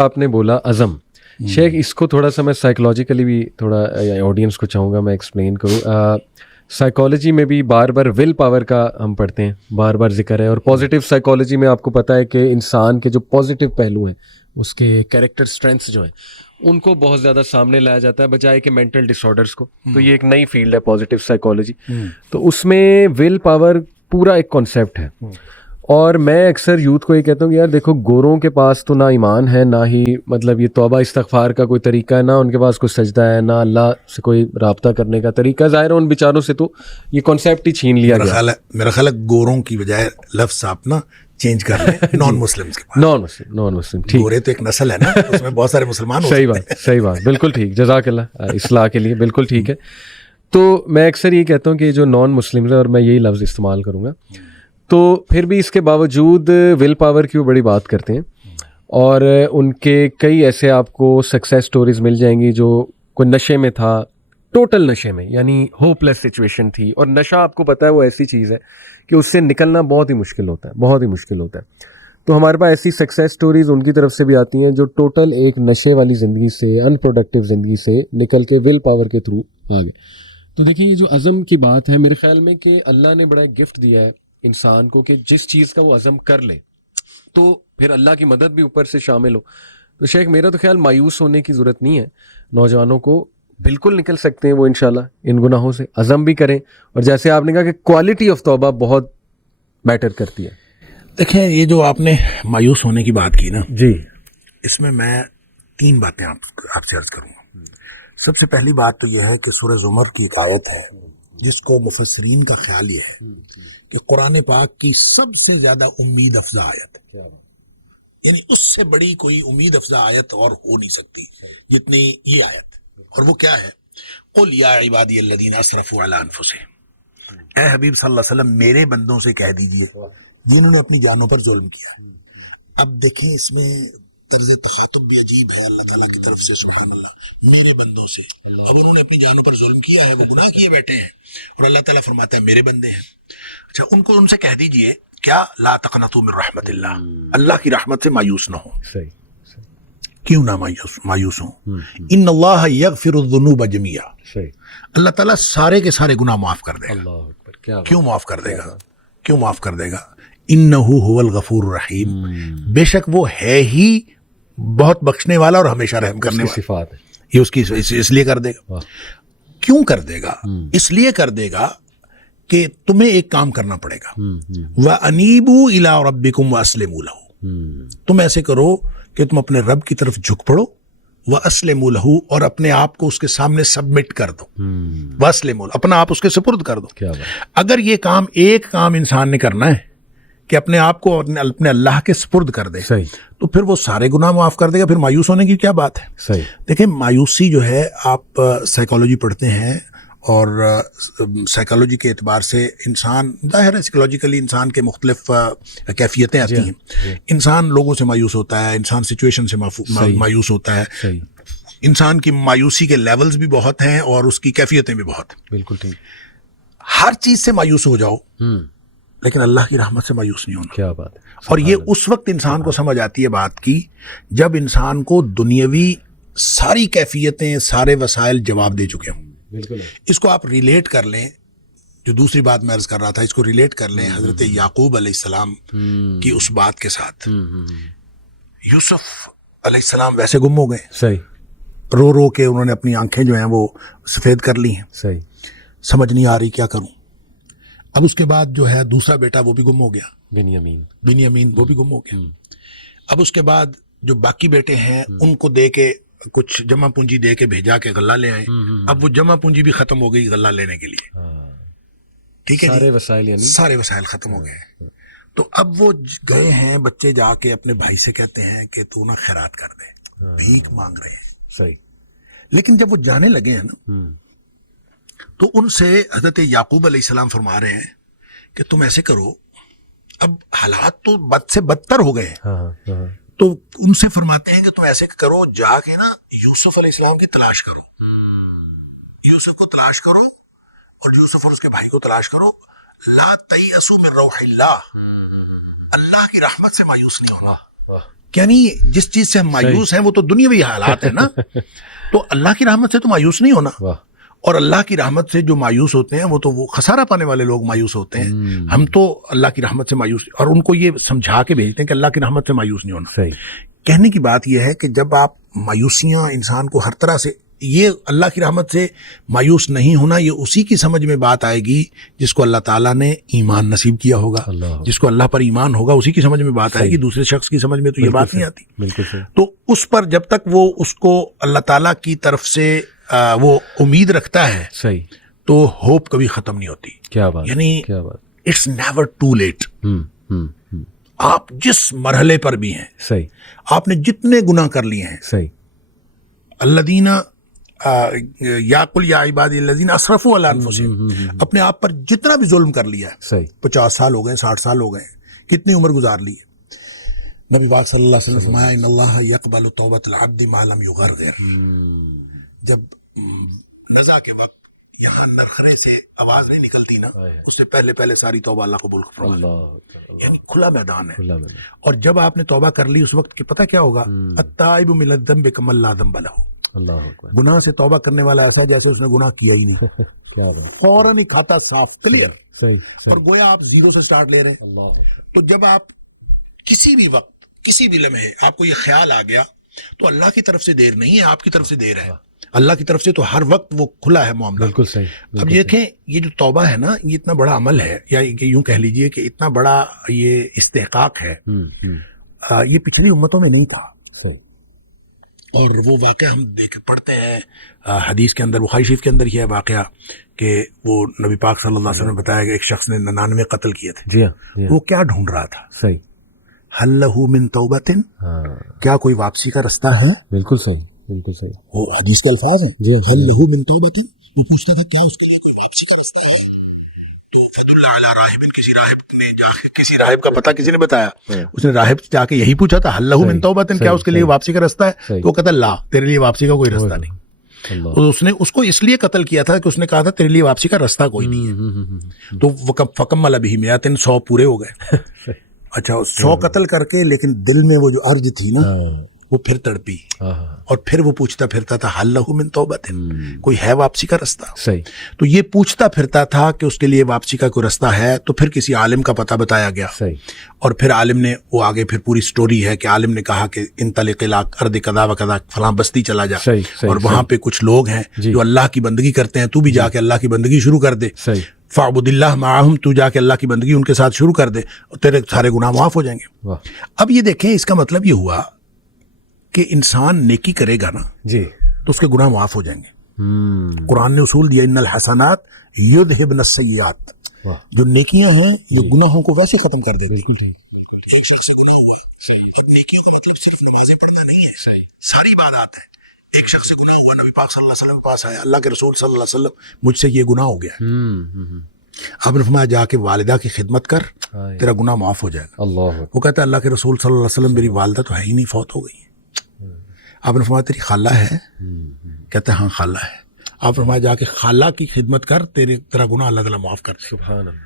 आपने बोला अज़म, शेख इसको थोड़ा सा मैं साइकोलॉजिकली भी थोड़ा ऑडियंस को चाहूँगा मैं एक्सप्लेन करूँ। साइकोलॉजी में भी बार बार विल पावर का हम पढ़ते हैं, बार बार जिक्र है, और पॉजिटिव साइकोलॉजी में आपको पता है कि इंसान के जो पॉजिटिव पहलू हैं, उसके कैरेक्टर स्ट्रेंथ्स जो हैं, उनको बहुत ज़्यादा सामने लाया जाता है बजाय कि मेंटल डिसऑर्डर्स को। तो ये एक नई फील्ड है पॉजिटिव साइकोलॉजी। तो उसमें विल पावर पूरा एक कॉन्सेप्ट है। और मैं अक्सर यूथ को ये कहता हूँ कि यार देखो, गोरों के पास तो ना ईमान है, ना ही मतलब ये तौबा इस्तगफार का कोई तरीका है, ना उनके पास कोई सजदा है, ना अल्लाह से कोई राब्ता करने का तरीका। ज़ाहिर है उन बेचारों से तो ये कॉन्सेप्ट ही छीन लिया गया। मेरा ख्याल है गोरों की बजाय लफ्ज़ आप ना चेंज कर लें नॉन मुस्लिम्स के पास। नॉन मुस्लिम ठीक। गोरे तो एक नस्ल है ना, उसमें बहुत सारे मुसलमान हो सही बात बिल्कुल ठीक, जज़ाकल्लाह इस्लाह के लिए बिल्कुल ठीक है। तो मैं अक्सर ये कहता हूँ कि जो नॉन मुस्लिम है, और मैं यही लफ्ज़ इस्तेमाल करूँगा, तो फिर भी इसके बावजूद विल पावर की वो बड़ी बात करते हैं, और उनके कई ऐसे आपको सक्सेस स्टोरीज मिल जाएंगी जो कोई नशे में था, टोटल नशे में, यानी होपलेस सिचुएशन थी। और नशा आपको पता है वो ऐसी चीज़ है कि उससे निकलना बहुत ही मुश्किल होता है, बहुत ही मुश्किल होता है। तो हमारे पास ऐसी सक्सेस स्टोरीज उनकी तरफ से भी आती हैं जो टोटल एक नशे वाली ज़िंदगी से, अनप्रोडक्टिव ज़िंदगी से निकल के विल पावर के थ्रू आ गए। तो देखिए ये जो अज़म की बात है, मेरे ख्याल में कि अल्लाह ने बड़ा एक गिफ्ट दिया है इंसान को कि जिस चीज़ का वो अज़म कर ले तो फिर अल्लाह की मदद भी ऊपर से शामिल हो। तो शेख मेरा तो ख्याल मायूस होने की ज़रूरत नहीं है, नौजवानों को बिल्कुल निकल सकते हैं वो इंशाल्लाह इन गुनाहों से, अज़म भी करें। और जैसे आपने कहा कि क्वालिटी ऑफ तौबा बहुत मैटर करती है। देखें, ये जो आपने मायूस होने की बात की ना जी, इसमें मैं 3 बातें आपसे अर्ज करूँगा। सबसे पहली बात तो यह है कि सूरह ज़ुमर की एक आयत है जिसको मुफस्सिरीन का ख्याल ये है कि कुरान पाक की सबसे ज़्यादा उम्मीद अफजा आयत, यानी उससे बड़ी कोई उम्मीद अफजा आयत और हो नहीं सकती जितनी ये आयत। और वो क्या है? कुल या इबादी अल्लज़ीना असरफ़ू अला अनफुसिहिम, ए हबीब सल्लल्लाहु अलैहि वसल्लम मेरे बंदों से कह दीजिए जिन्होंने अपनी जानों पर जुल्म किया। अब देखें इसमें तर्ज तखातुब भी अजीब है अल्लाह ताला की तरफ से, सुभान अल्लाह, मेरे बंदों से। अब उन्होंने अपनी जानों पर जुल्म किया है, वो गुनाह किए बैठे हैं, और अल्लाह ताला फरमाता है मेरे बंदे हैं। अच्छा, उनको उनसे कह दीजिए क्या, ला तक़नतू मिन रहमतिल्लाह, अल्लाह की रहमत से मायूस ना हो। सही। क्यों ना मायूस हो? इन्नल्लाह यग़फिरुज़्ज़ुनूब जमीआ, सही। अल्लाह ताला सारे के सारे गुनाह माफ कर देगा। अल्लाह अकबर, क्या क्यों माफ कर देगा? क्यों माफ कर देगा? इन्नहु हुवल गफूरुर रहीम, बेशक वो है ही बहुत बख्शने वाला और हमेशा रहम करने वाला। सिफात है ये उसकी इसलिए कर देगा। क्यों कर देगा? इसलिए कर देगा कि तुम्हें एक काम करना पड़ेगा, व अनीबू इला रब्बिकुम व अस्लिमू लहू, तुम ऐसे करो कि तुम अपने रब की तरफ झुक पड़ो, व अस्लिमू लहू, और अपने आप को उसके सामने सबमिट कर दो, व अस्लिमू, अपना आप उसके सुपुर्द कर दो। क्या बात। अगर ये काम, एक काम इंसान ने करना है कि अपने आप को अपने अल्लाह के सुपुर्द कर दे, सही, तो फिर वो सारे गुनाह माफ कर देगा, फिर मायूस होने की क्या बात है? सही। देखिए, मायूसी जो है, आप साइकोलॉजी पढ़ते हैं और साइकोलॉजी के एतबार से इंसान, जाहिर है साइकोलॉजिकली इंसान के मुख्तलिफ कैफियतें आती हैं। इंसान लोगों से मायूस होता है, इंसान सिचुएशन से मायूस होता है, सही। इंसान की मायूसी के लेवल्स भी बहुत हैं और उसकी कैफियतें भी बहुत हैं। बिल्कुल ठीक। हर चीज़ से मायूस हो जाओ, लेकिन अल्लाह की रहमत से मायूस नहीं होना। क्या बात है। और ये उस वक्त इंसान को समझ आती है बात की जब इंसान को दुनियावी सारी कैफियतें, सारे वसाइल जवाब दे चुके हों। बिल्कुल। इसको आप रिलेट कर लें, जो दूसरी बात मैं अर्ज कर रहा था, इसको रिलेट कर लें हजरत याकूब अलैहिस्सलाम की उस बात के साथ। यूसुफ अलैहिस्सलाम वैसे गुम हो गए, सही। रो रो के उन्होंने अपनी आंखें जो हैं वो सफ़ेद कर ली हैं, सही। समझ नहीं आ रही क्या करूं। अब उसके बाद जो है दूसरा बेटा वो भी गुम हो गया, बिन्यामीन वो भी गुम हो गया। अब उसके बाद जो बाकी बेटे हैं उनको दे के कुछ जमा पूंजी दे के भेजा के गल्ला ले आए। अब वो जमा पूंजी भी खत्म हो गई गल्ला लेने के लिए। ठीक है, सारे वसाइल, यानी सारे वसाइल खत्म हो गए। तो अब वो गए हैं, बच्चे जाके अपने भाई से कहते हैं कि तू ना खैरात कर दे, भीख मांग रहे हैं। सही। लेकिन जब वो जाने लगे हैं ना, तो उनसे हजरत याकूब अलैहिस्सलाम फरमा रहे हैं कि तुम ऐसे करो, अब हालात तो बद से बदतर हो गए हैं। तो उनसे फरमाते हैं कि तुम ऐसे करो, जाके ना यूसुफ अलैहिस्सलाम की तलाश करो, यूसुफ को तलाश करो, और यूसुफ और उसके भाई को तलाश करो। ला तयअसू मिन रौहिल्लाह, अल्लाह की रहमत से मायूस नहीं होना। یعنی جس چیز سے ہم مایوس ہیں وہ تو دنیاوی حالات ہیں نا. تو اللہ کی رحمت سے تو مایوس نہیں ہونا. واہ. اور اللہ کی رحمت سے جو مایوس ہوتے ہیں وہ خسارہ پانے والے لوگ مایوس ہوتے ہیں. ہم تو اللہ کی رحمت سے مایوس، اور ان کو یہ سمجھا کے بھیجتے ہیں کہ اللہ کی رحمت سے مایوس نہیں ہونا. صحیح. کہنے کی بات یہ ہے کہ جب آپ مایوسیاں انسان کو ہر طرح سے، یہ اللہ کی رحمت سے مایوس نہیں ہونا، یہ اسی کی سمجھ میں بات آئے گی جس کو اللہ تعالیٰ نے ایمان نصیب کیا ہوگا. جس کو اللہ پر ایمان ہوگا اسی کی سمجھ میں بات آئے گی. دوسرے شخص کی سمجھ میں تو یہ بات نہیں آتی. بالکل صحیح. تو اس پر جب تک وہ اس کو اللہ تعالیٰ کی طرف سے وہ امید رکھتا ہے، صحیح، تو ہوپ کبھی ختم نہیں ہوتی. کیا بات، یعنی کیا بات. It's never too late. آپ جس مرحلے پر بھی ہیں، صحیح، آپ نے جتنے گناہ کر لیے ہیں، صحیح. الذین یا قل یا عبادی الذین اسرفوا علی انفسہم، اپنے آپ پر جتنا بھی ظلم کر لیا ہے، صحیح. 50 سال ہو گئے، 60 سال ہو گئے، کتنی عمر گزار لی ہے. نبی پاک صلی اللہ علیہ وسلم فرمایا ان اللہ یقبل توبۃ العبد ما لم یغرغر. جب نزا کے وقت یہاں نرخرے سے آواز نہیں نکلتی نا، اس سے پہلے پہلے ساری توبہ اللہ قبول فرما لے. یعنی کھلا میدان ہے. اور جب آپ نے توبہ کر لی اس وقت کہ پتہ کیا ہوگا، التائب من الذنب کمن لا ذنب لہ. اللہ اکبر. گناہ سے توبہ کرنے والا ایسا ہے جیسے اس نے گناہ کیا ہی نہیں. کیا بات. فوراً ہی کھاتا صاف، کلیئر. صحیح. اور گویا آپ زیرو سے سٹارٹ لے رہے ہیں. تو جب آپ کسی بھی وقت، کسی بھی لمحے آپ کو یہ خیال آ گیا، تو اللہ کی طرف سے دیر نہیں ہے، آپ کی طرف سے دیر ہے. اللہ کی طرف سے تو ہر وقت وہ کھلا ہے معاملہ. بالکل صحیح. اب دیکھیں یہ جو توبہ ہے نا، یہ اتنا بڑا عمل ہے، یا یوں کہہ لیجئے کہ اتنا بڑا یہ استحقاق ہے، یہ پچھلی امتوں میں نہیں تھا. اور وہ واقعہ ہم پڑھتے ہیں حدیث کے اندر، بخاری شریف کے اندر یہ ہے واقعہ کہ وہ نبی پاک صلی اللہ علیہ وسلم نے بتایا کہ ایک شخص نے 99 قتل کیے تھے. جی ہاں. وہ کیا ڈھونڈ رہا تھا؟ صحیح. ہل لہ من توبۃ، کیا کوئی واپسی کا رستہ ہے؟ بالکل صحیح، بالکل صحیح. وہ حدیث کے الفاظ ہیں. جی ہل لہ من توبۃ، وہ پوچھتا کہ کیا اس کے لیے کوئی واپسی کا رستہ ہے؟ فدل علی راہب، کسی راہب کا پتہ کسی نے بتایا. اس نے راہب جا کے یہی پوچھا تھا، ہل لہ من توبۃ، کیا اس کے لیے واپسی کا رستہ ہے؟ تو وہ کہتا لا، تیرے لیے واپسی کا کوئی رستہ نہیں. اور اس نے اس کو اس لیے قتل کیا تھا کہ اس نے کہا تھا تیرے لیے واپسی کا رستہ کوئی نہیں ہے. تو فکمل بہ مئۃ، 100 پورے ہو گئے. اچھا 100 قتل کر کے، لیکن دل میں وہ جو ارج تھی نا، وہ پھر تڑپی، اور پھر وہ پوچھتا پھرتا تھا ہل لہ من توبۃ، کوئی ہے واپسی کا رستہ؟ صحیح. تو یہ پوچھتا پھرتا تھا کہ اس کے لیے واپسی کا کوئی رستہ ہے. تو پھر کسی عالم کا پتہ بتایا گیا. صحیح. اور پھر عالم نے، وہ آگے پھر پوری سٹوری ہے کہ عالم نے کہا کہ انطلق الی ارض کذا و کذا، فلاں بستی چلا جا، اور وہاں پہ کچھ لوگ ہیں جو اللہ کی بندگی کرتے ہیں، تو بھی جا کے اللہ کی بندگی شروع کر دے. صحیح. فاعبد اللہ معہم، تو جا کے اللہ کی بندگی ان کے ساتھ شروع کر دے، اور تیرے سارے گناہ معاف ہو جائیں گے. اب یہ دیکھیں، اس کا مطلب یہ ہوا کہ انسان نیکی کرے گا نا جی تو اس کے گناہ معاف ہو جائیں گے. قرآن نے اصول دیا ان الحسنات یذہبن السیئات، جو نیکیاں ہیں یہ گناہوں کو ویسے ختم کر دیتی ہیں. ایک شخص سے گناہ ہوا ہے، اب نیکیوں کا مطلب صرف نمازیں پڑھنا نہیں ہے، ساری عبادات ہے. ایک شخص سے گناہ ہوا، نبی پاک صلی اللہ علیہ وسلم کے پاس آیا، اللہ کے رسول صلی اللہ علیہ وسلم مجھ سے یہ گناہ ہو گیا ہے. آپ نے فرمایا جا کے والدہ کی خدمت کر، تیرا گناہ معاف ہو جائے گا. اللہ. وہ کہتا ہے اللہ کے رسول صلی اللہ علیہ وسلم میری والدہ تو ہے ہی نہیں، فوت ہو گئی ہے. آپ نے فرمایا تیری خالہ ہے؟ کہتا ہے ہاں خالہ ہے. آپ نے فرمایا جا کے خالہ کی خدمت کر، تیرا گناہ اللہ تعالیٰ معاف کر دے. سبحان اللہ.